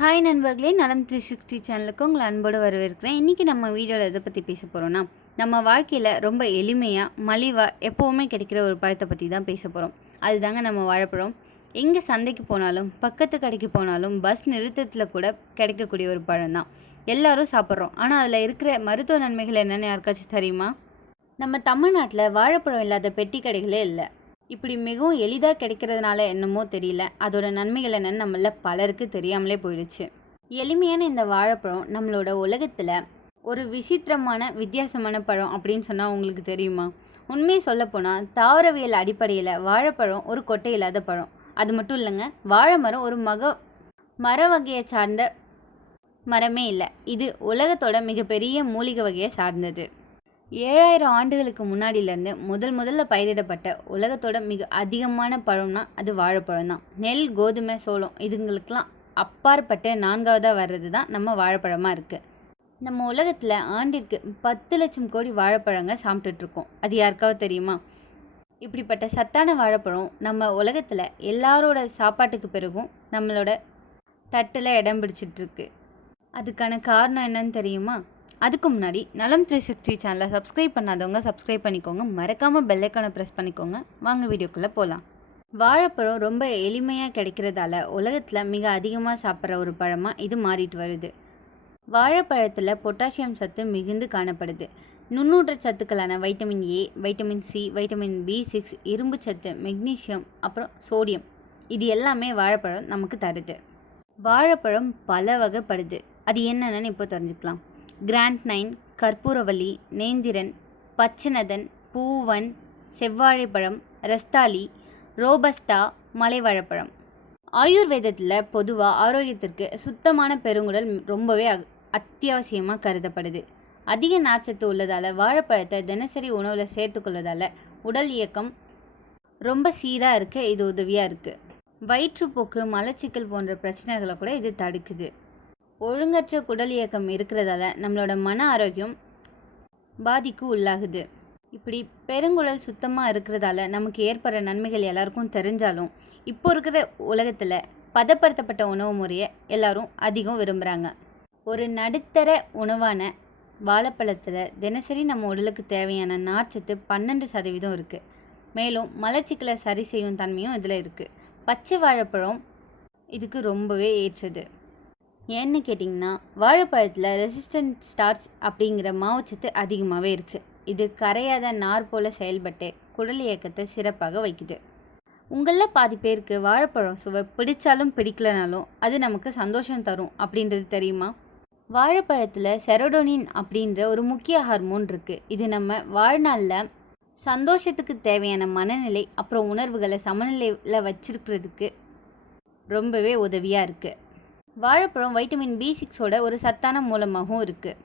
Hi நண்பர்களே நலம் three sixty சேனலுக்கு உங்களை அன்போடு வரவேற்கிறேன். இன்றைக்கி நம்ம வீடியோவில் எதை பற்றி பேச போகிறோன்னா நம்ம வாழ்க்கையில் ரொம்ப எளிமையாக மலிவாக எப்போவுமே கிடைக்கிற ஒரு பழத்தை பற்றி தான் பேச போகிறோம் அதுதாங்க நம்ம வாழைப்பழம் எங்கே சந்தைக்கு போனாலும் பக்கத்து கடைக்கு போனாலும் பஸ் நிறுத்தத்தில் கூட கிடைக்கக்கூடிய ஒரு பழம் தான். எல்லோரும் சாப்பிட்றோம். ஆனால் அதில் இருக்கிற மருத்துவ நன்மைகள் என்னென்னு யாருக்காச்சும் தெரியுமா? நம்ம தமிழ்நாட்டில் வாழைப்பழம் இல்லாத பெட்டி கடைகளே இல்லை. இப்படி மிகவும் எளிதாக கிடைக்கிறதுனால என்னமோ தெரியல. அதோட நன்மைகள் என்னென்னு நம்மள பலருக்கு தெரியாமலே போயிடுச்சு. எளிமையான இந்த வாழைப்பழம் நம்மளோட உலகத்தில் ஒரு விசித்திரமான வித்தியாசமான பழம் அப்படின்னு சொன்னால் உங்களுக்கு தெரியுமா? உண்மையை சொல்லப்போனால் தாவரவியல் அடிப்படையில் வாழைப்பழம் ஒரு கொட்டை இல்லாத பழம். அது மட்டும் இல்லைங்க வாழை மரம் ஒரு மக மர வகையை சார்ந்த மரமே இல்லை. இது உலகத்தோட மிகப்பெரிய மூலிகை வகையை சார்ந்தது. ஏழாயிரம் ஆண்டுகளுக்கு முன்னாடியிலேருந்து முதல் முதல்ல பயிரிடப்பட்ட உலகத்தோட மிக அதிகமான பழம்னா அது வாழைப்பழம் தான். நெல் கோதுமை சோளம் இதுங்களுக்கெல்லாம் அப்பாற்பட்ட நான்காவதாக வர்றது தான் நம்ம வாழைப்பழமாக இருக்குது நம்ம உலகத்தில் ஆண்டிற்கு பத்து லட்சம் கோடி வாழைப்பழங்கள் சாப்பிட்டுட்ருக்கோம். அது யாருக்காவது தெரியுமா? இப்படிப்பட்ட சத்தான வாழைப்பழம் நம்ம உலகத்தில் எல்லாரோட சாப்பாட்டுக்கு பிறகும் நம்மளோட தட்டில் இடம் பிடிச்சிட்ருக்கு. அதுக்கான காரணம் என்னன்னு தெரியுமா? அதுக்கு முன்னாடி நலம் த்ரீ சிக்ஸ்டி சேனலை சப்ஸ்கிரைப் பண்ணாதவங்க சப்ஸ்கிரைப் பண்ணிக்கோங்க. மறக்காமல் பெல்லைக்கானை ப்ரெஸ் பண்ணிக்கோங்க. வாங்க வீடியோக்குள்ளே போகலாம் வாழைப்பழம் ரொம்ப எளிமையாக கிடைக்கிறதால உலகத்தில் மிக அதிகமாக சாப்பிட்ற ஒரு பழமாக இது மாறிட்டு வருது. வாழைப்பழத்தில் பொட்டாசியம் சத்து மிகுந்து காணப்படுது. நுண்ணூற்ற சத்துக்களான vitamin A vitamin C vitamin B six இரும்பு சத்து மெக்னீசியம் அப்புறம் சோடியம் இது எல்லாமே வாழைப்பழம் நமக்கு தருது. வாழைப்பழம் பல வகைப்படுது அது என்னென்னு இப்போ தெரிஞ்சுக்கலாம். கிராண்ட் நைன் கற்பூரவல்லி நேந்திரன் பச்சனதன் பூவன் செவ்வாழைப்பழம் ரஸ்தாலி ரோபஸ்டா மலைவாழைப்பழம். ஆயுர்வேதத்தில் பொதுவாக ஆரோக்கியத்திற்கு சுத்தமான பெருங்குடல் ரொம்பவே அத்தியாவசியமாக கருதப்படுது. அதிக நார்ச்சத்து உள்ளதால் வாழைப்பழத்தை தினசரி உணவில் சேர்த்துக்கொள்வதால் உடல் இயக்கம் ரொம்ப சீராக இருக்க இது உதவியாக இருக்குது வயிற்றுப்போக்கு மலச்சிக்கல் போன்ற பிரச்சனைகளை கூட இது தடுக்குது. ஒழுங்கற்ற குடல் இயக்கம் இருக்கிறதால நம்மளோட மன ஆரோக்கியம் பாதிக்கு உள்ளாகுது. இப்படி பெருங்குடல் சுத்தமாக இருக்கிறதால நமக்கு ஏற்படுற நன்மைகள் எல்லாருக்கும் தெரிஞ்சாலும் இப்போ இருக்கிற உலகத்தில் பதப்படுத்தப்பட்ட உணவு முறையை எல்லாரும் அதிகம் விரும்புகிறாங்க ஒரு நடுத்தர உணவான வாழைப்பழத்தில் தினசரி நம்ம உடலுக்கு தேவையான நார்ச்சத்து பன்னெண்டு சதவீதம் இருக்குது மேலும் மலச்சிக்கலை சரி செய்யும் தன்மையும் இதில் இருக்குது பச்சை வாழைப்பழம் இதுக்கு ரொம்பவே ஏற்றது. ஏன்னு கேட்டிங்கன்னா வாழைப்பழத்தில் ரெசிஸ்டன்ட் ஸ்டார்ச் அப்படிங்கிற மாவுச்சத்து அதிகமாகவே இருக்குது இது கரையாத நார் போல செயல்பட்டு குடல் இயக்கத்தை சிறப்பாக வைக்குது. உங்களில் பாதி பேருக்கு வாழைப்பழம் சுவை பிடிச்சாலும் பிடிக்கலனாலும் அது நமக்கு சந்தோஷம் தரும் அப்படின்றது தெரியுமா? வாழைப்பழத்தில் செரோடோனின் அப்படின்ற ஒரு முக்கிய ஹார்மோன் இருக்குது இது நம்ம வாழ்நாளில் சந்தோஷத்துக்கு தேவையான மனநிலை அப்புறம் உணர்வுகளை சமநிலையில் வச்சிருக்கிறதுக்கு ரொம்பவே உதவியாக இருக்குது வாழைப்பழம் வைட்டமின் பி சிக்ஸோட ஒரு சத்தான மூலமாகவும் இருக்குது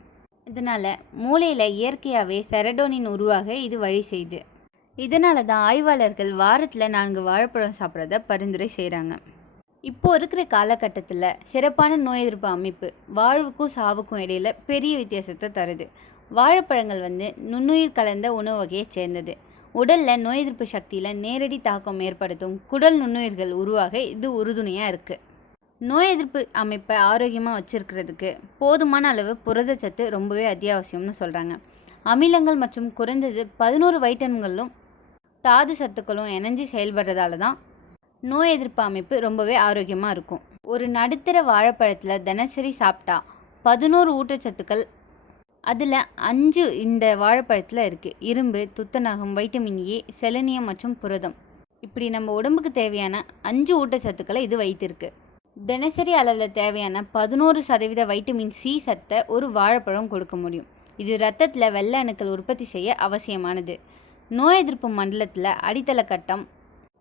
இதனால் மூளையில் இயற்கையாகவே செரடோனின் உருவாக இது வழி செய்யுது இதனால தான் ஆய்வாளர்கள் வாரத்தில் நான்கு வாழைப்பழம் சாப்பிட்றத பரிந்துரை செய்கிறாங்க இப்போ இருக்கிற காலகட்டத்தில் சிறப்பான நோய் எதிர்ப்பு அமைப்பு வாழ்வுக்கும் சாவுக்கும் இடையில பெரிய வித்தியாசத்தை தருது. வாழைப்பழங்கள் வந்து நுண்ணுயிர் கலந்த உணவு வகையை சேர்ந்தது. உடலில் நோய் எதிர்ப்பு சக்தியில் நேரடி தாக்கம் ஏற்படுத்தும் குடல் நுண்ணுயிர்கள் உருவாக இது உறுதுணையாக இருக்குது நோய் எதிர்ப்பு அமைப்பை ஆரோக்கியமாக வச்சிருக்கிறதுக்கு போதுமான அளவு புரதச்சத்து ரொம்பவே அத்தியாவசியம்னு சொல்கிறாங்க அமிலங்கள் மற்றும் குறைந்தது பதினோரு வைட்டமின்களும் தாது சத்துக்களும் இணைஞ்சு செயல்படுறதால தான் நோய் எதிர்ப்பு அமைப்பு ரொம்பவே ஆரோக்கியமாக இருக்கும். ஒரு நடுத்தர வாழைப்பழத்தில் தினசரி சாப்பிட்டா பதினோரு ஊட்டச்சத்துக்கள் அதில் அஞ்சு இந்த வாழைப்பழத்தில் இருக்குது இரும்பு துத்தநாகம் வைட்டமின் ஏ செலனியம் மற்றும் புரதம். இப்படி நம்ம உடம்புக்கு தேவையான அஞ்சு ஊட்டச்சத்துக்களை இது வைத்திருக்கு. தினசரி அளவில் தேவையான பதினோரு சதவீத வைட்டமின் சி சத்தை ஒரு வாழைப்பழம் கொடுக்க முடியும். இது இரத்தத்தில் வெள்ளை அணுக்கள் உற்பத்தி செய்ய அவசியமானது. நோய் எதிர்ப்பு மண்டலத்தில் அடித்தள கட்டம்.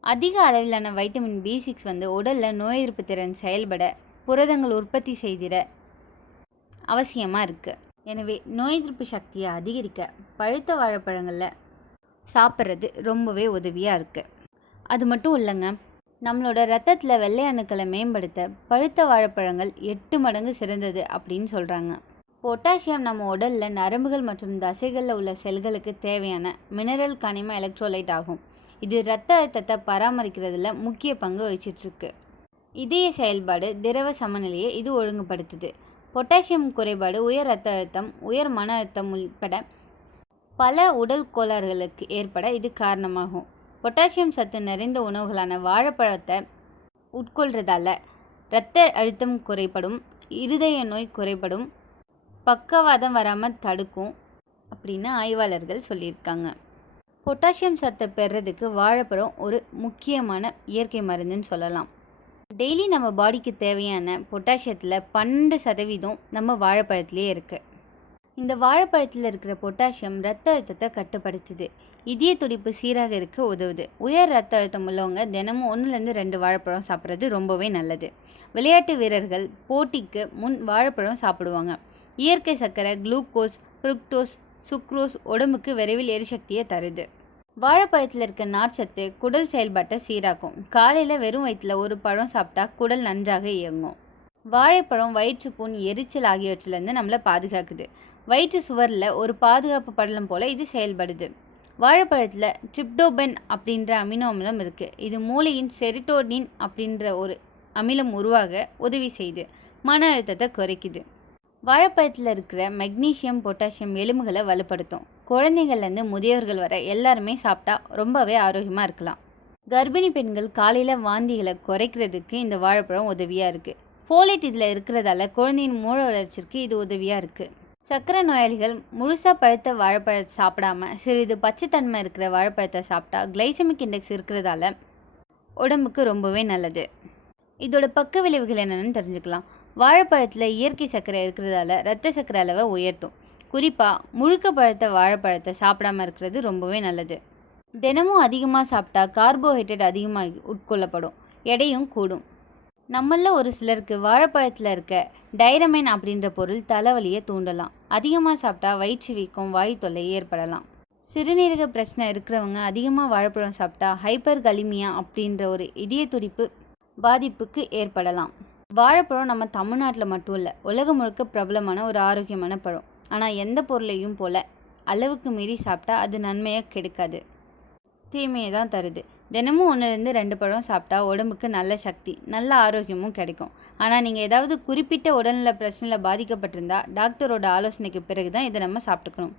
அதிக அளவிலான வைட்டமின் பி சிக்ஸ் வந்து உடலில் நோய் எதிர்ப்பு திறன் செயல்பட புரதங்கள் உற்பத்தி செய்திட அவசியமாக இருக்குது எனவே நோய் எதிர்ப்பு சக்தியை அதிகரிக்க பழுத்த வாழைப்பழங்களில் சாப்பிட்றது ரொம்பவே உதவியாக இருக்குது அது மட்டும் இல்லைங்க நம்மளோட ரத்தத்தில் வெள்ளை அணுக்களை மேம்படுத்த பழுத்த வாழைப்பழங்கள் எட்டு மடங்கு சிறந்தது அப்படின்னு சொல்கிறாங்க பொட்டாசியம் நம்ம உடலில் நரம்புகள் மற்றும் தசைகளில் உள்ள செல்களுக்கு தேவையான மினரல் கனிம எலக்ட்ரோலைட் ஆகும். இது இரத்த அழுத்தத்தை பராமரிக்கிறதுல முக்கிய பங்கு வகிச்சிட்ருக்கு. இதய செயல்பாடு திரவ சமநிலையை இது ஒழுங்குபடுத்துது. பொட்டாசியம் குறைபாடு உயர் ரத்த அழுத்தம் உயர் மன அழுத்தம் உட்பட பல உடல் கோளாறுகளுக்கு ஏற்பட இது காரணமாகும். பொட்டாசியம் சத்து நிறைந்த உணவுகளான வாழைப்பழத்தை உட்கொள்றதால இரத்த அழுத்தம் குறைபடும் இருதய நோய் குறைபடும் பக்கவாதம் வராமல் தடுக்கும் அப்படின்னு ஆய்வாளர்கள் சொல்லியிருக்காங்க. பொட்டாசியம் சத்தை பெறுறதுக்கு வாழைப்பழம் ஒரு முக்கியமான இயற்கை மருந்துன்னு சொல்லலாம். டெய்லி நம்ம பாடிக்கு தேவையான பொட்டாசியத்தில் பன்னெண்டு சதவீதம் நம்ம வாழைப்பழத்துலேயே இருக்குது இந்த வாழைப்பழத்தில் இருக்கிற பொட்டாசியம் ரத்த அழுத்தத்தை கட்டுப்படுத்துது. இதய துடிப்பு சீராக இருக்க உதவுது. உயர் ரத்த அழுத்தம் உள்ளவங்க தினமும் ஒன்றுலேருந்து ரெண்டு வாழைப்பழம் சாப்பிட்றது ரொம்பவே நல்லது. விளையாட்டு வீரர்கள் போட்டிக்கு முன் வாழைப்பழம் சாப்பிடுவாங்க. இயற்கை சர்க்கரை குளுக்கோஸ் ஃப்ருக்டோஸ் சுக்ரோஸ் உடம்புக்கு விரைவில் எரிசக்தியை தருது. வாழைப்பழத்தில் இருக்க நார்ச்சத்து குடல் செயல்பாட்டை சீராக்கும். காலையில் வெறும் வயிற்றில் ஒரு பழம் சாப்பிட்டா குடல் நன்றாக இயங்கும். வாழைப்பழம் வயிற்றுப்புண் எரிச்சல் ஆகியவற்றிலேருந்து நம்மளை பாதுகாக்குது. வயிற்று சுவரில் ஒரு பாதுகாப்பு படலம் போல் இது செயல்படுது. வாழைப்பழத்தில் ட்ரிப்டோபென் அப்படின்ற அமினோ அமிலம் இருக்குது இது மூளையின் செரிட்டோனின் அப்படின்ற ஒரு அமிலம் உருவாக உதவி செய்து மன அழுத்தத்தை குறைக்குது. வாழைப்பழத்தில் இருக்கிற மெக்னீஷியம் பொட்டாசியம் எலும்புகளை வலுப்படுத்தும். குழந்தைங்கள்லேருந்து முதியவர்கள் வர எல்லாருமே சாப்பிட்டா ரொம்பவே ஆரோக்கியமாக இருக்கலாம். கர்ப்பிணி பெண்கள் காலையில் வாந்திகளை குறைக்கிறதுக்கு இந்த வாழைப்பழம் உதவியாக இருக்குது ஃபோலேட் இதில் இருக்கிறதால குழந்தையின் மூளை வளர்ச்சிக்கு இது உதவியாக இருக்குது சர்க்கரை நோயாளிகள் முழுசாக பழுத்த வாழைப்பழத்தை சாப்பிடாம சிறிது பச்சைத்தன்மை இருக்கிற வாழைப்பழத்தை சாப்பிட்டா கிளைசமிக் இண்டெக்ஸ் இருக்கிறதால உடம்புக்கு ரொம்பவே நல்லது. இதோட பக்க விளைவுகள் என்னென்னு தெரிஞ்சுக்கலாம். வாழைப்பழத்தில் இயற்கை சர்க்கரை இருக்கிறதால ரத்த சர்க்கரை அளவை உயர்த்தும். குறிப்பாக முழுக்க பழுத்த வாழைப்பழத்தை சாப்பிடாம இருக்கிறது ரொம்பவே நல்லது. தினமும் அதிகமாக சாப்பிட்டா கார்போஹைட்ரேட் அதிகமாக உட்கொள்ளப்படும். எடையும் கூடும். நம்மளில் ஒரு சிலருக்கு வாழைப்பழத்தில் இருக்க டைரமைன் அப்படின்ற பொருள் தலைவலியை தூண்டலாம். அதிகமாக சாப்பிட்டா வயிற்று வீக்கம் வாயு தொல்லை ஏற்படலாம். சிறுநீரக பிரச்சனை இருக்கிறவங்க அதிகமாக வாழைப்பழம் சாப்பிட்டா ஹைப்பர் கலிமியா அப்படின்ற ஒரு இதய துடிப்பு பாதிப்புக்கு ஏற்படலாம். வாழைப்பழம் நம்ம தமிழ்நாட்டில் மட்டும் இல்லை உலகம் முழுக்க பிரபலமான ஒரு ஆரோக்கியமான பழம். ஆனால் எந்த பொருளையும் போல அளவுக்கு மீறி சாப்பிட்டா அது நன்மையாக கெடுக்காது. தீமையை தான் தருது. தினமும் ஒன்றுலேருந்து ரெண்டு பழம் சாப்பிட்டா உடம்புக்கு நல்ல சக்தி நல்ல ஆரோக்கியமும் கிடைக்கும். ஆனால் நீங்கள் ஏதாவது குறிப்பிட்ட உடல்நல பிரச்சனையில் பாதிக்கப்பட்டிருந்தா டாக்டரோட ஆலோசனைக்கு பிறகு தான் இதை நம்ம சாப்பிட்டுக்கணும்.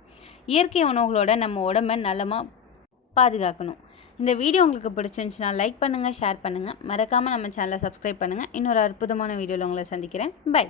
இயற்கை உணவுகளோட நம்ம உடம்பை நல்லமாக பாதுகாக்கணும். இந்த வீடியோ உங்களுக்கு பிடிச்சிருந்துச்சுன்னா லைக் பண்ணுங்கள் ஷேர் பண்ணுங்கள் மறக்காமல் நம்ம சேனலை சப்ஸ்கிரைப் பண்ணுங்கள் இன்னொரு அற்புதமான வீடியோவில் உங்களை சந்திக்கிறேன். பை.